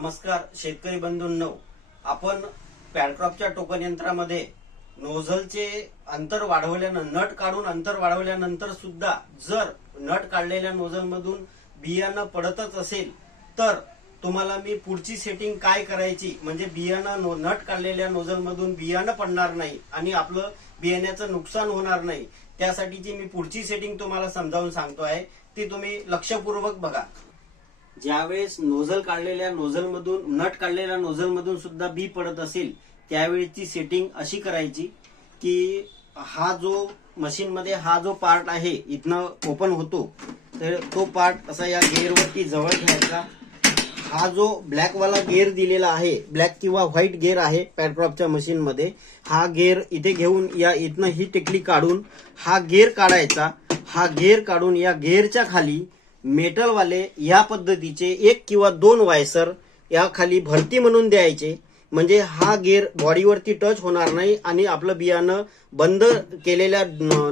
नमस्कार शेतकरी बंधूंनो. आपण पॅडक्रॉपच्या टोकन यंत्रामध्ये नोझलचे अंतर वाढवल्यानं नट काढून अंतर वाढवल्यानंतर सुद्धा जर नट काढलेल्या नोझलमधून बियाणं पडतच असेल तर तुम्हाला मी पुढची सेटिंग काय करायची? म्हणजे बियाणं नो- नट काढलेल्या नोझलमधून बियाणं पडणार नाही आणि आपलं बियाण्याचं नुकसान होणार नाही. त्यासाठीची मी पुढची सेटिंग तुम्हाला समजावून सांगतो आहे ती तुम्ही लक्षपूर्वक बघा. ज्यावेळेस नोझल काढलेल्या नोझल मधून नट काढलेल्या नोझल मधून सुद्धा बी पडत असेल त्यावेळेची सेटिंग अशी करायची की हा जो मशीनमध्ये हा जो पार्ट आहे इथनं ओपन होतो तर तो पार्ट असा या गेअरवरती जवळ घ्यायचा. हा जो ब्लॅकवाला गेअर दिलेला आहे ब्लॅक किंवा व्हाईट गेअर आहे पॅडक्रॉपच्या मशीनमध्ये हा गेअर इथे घेऊन या इथनं ही टेकली काढून हा गेअर काढायचा. हा गेअर काढून या गेअरच्या खाली मेटलवाले या पद्धतीचे एक किंवा दोन वायसर या खाली भरती म्हणून द्यायचे. म्हणजे हा गेअर बॉडीवरती टच होणार नाही आणि आपलं बियाणं बंद केलेल्या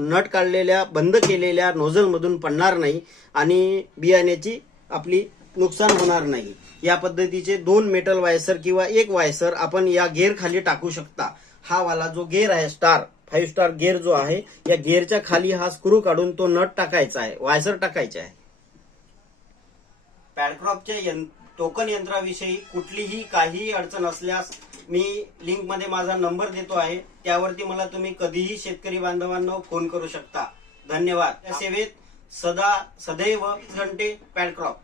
नट काढलेल्या बंद केलेल्या नोझलमधून पडणार नाही आणि बियाण्याची आपली नुकसान होणार नाही. या पद्धतीचे दोन मेटल वायसर किंवा एक वायसर आपण या गेअर खाली टाकू शकता. हा वाला जो गेअर आहे स्टार फाईव्ह स्टार गेअर जो आहे या गेअरच्या खाली हा स्क्रू काढून तो नट टाकायचा आहे वायसर टाकायचे आहे. पॅडक्रॉपच्या यं- टोकन यंत्राविषयी कुठलीही काही अडचण असल्यास मी लिंकमध्ये माझा नंबर देतो आहे. त्यावरती मला तुम्ही कधीही शेतकरी बांधवांना फोन करू शकता. धन्यवाद. या सेवेत सदा सदैव घंटे पॅडक्रॉप.